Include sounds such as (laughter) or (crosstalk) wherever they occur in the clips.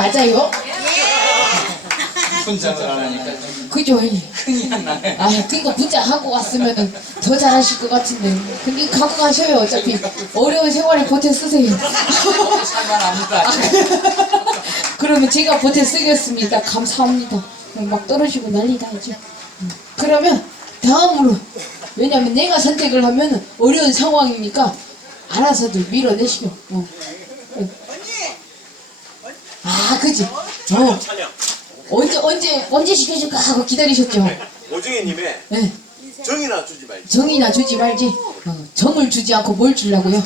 맞아요? 분장을 안 하니까 좀 그죠? 큰이 안 나네. 아, 그니까 문자 하고 왔으면 더 잘하실 것 같은데. 근데 갖고 가셔요, 어차피. 어려운 생활에 보태 쓰세요. 상관합니다. 아, 그러면 제가 보태 쓰겠습니다. 감사합니다. 막 떨어지고 난리 나죠. 음. 그러면 다음으로 왜냐면 내가 선택을 하면 어려운 상황이니까 알아서들 밀어내시오. 어. 아, 그지? 어. 찬양. 언제 언제 언제 시켜줄까 하고 기다리셨죠. 오정혜님의 네. 정이나 주지 말지. 정이나 주지 말지. 어, 정을 주지 않고 뭘 주려고요?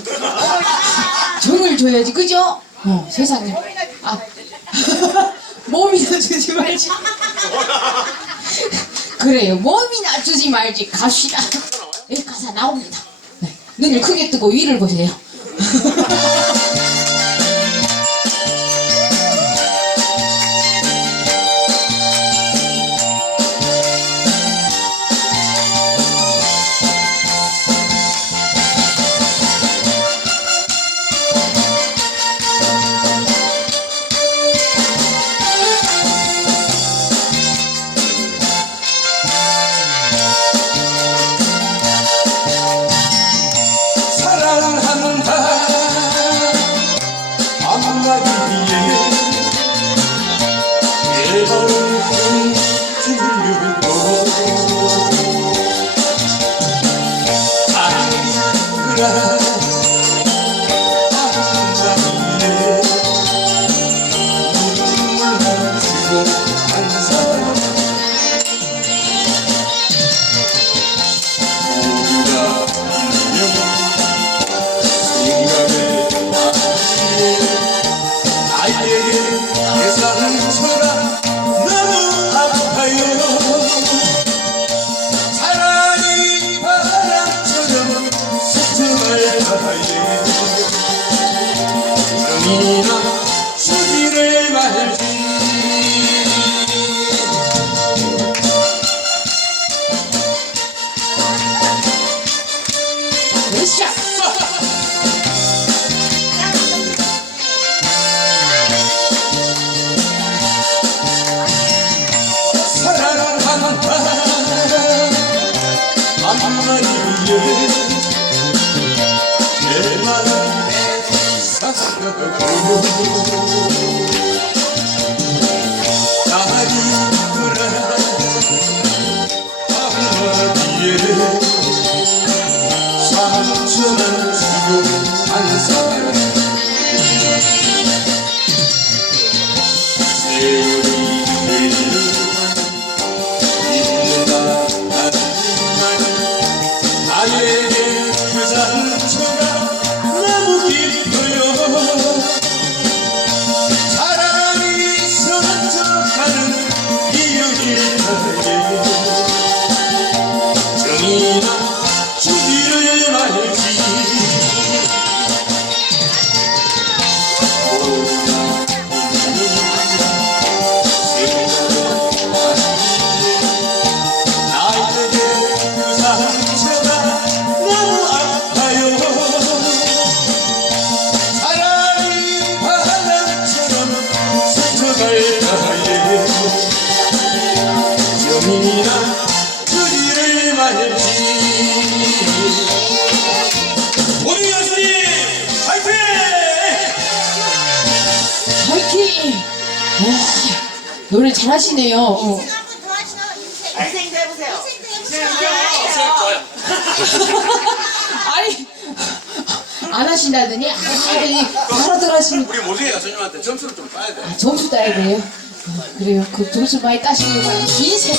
정을 줘야지, 그죠? 어, 세상에. 아, (laughs) 몸이나 주지 말지. (laughs) 그래요, 몸이나 주지 말지. 갑시다. 예, 가사 나옵니다. 네, 눈을 크게 뜨고 위를 보세요. (laughs) 한 정이 노래 잘하시네요. 어. 한번 더 하시죠. 인생. 인생도 해보세요. 인생도 좋아요. 아니, 안 하신다더니, 아, 이 바로 들어가시는 우리 모두가 선생님한테 점수를 좀 따야 돼. 아, 점수 따야 돼요. 어, 그래요. 그 점수 많이 따시길 바랍니다. 긴 세.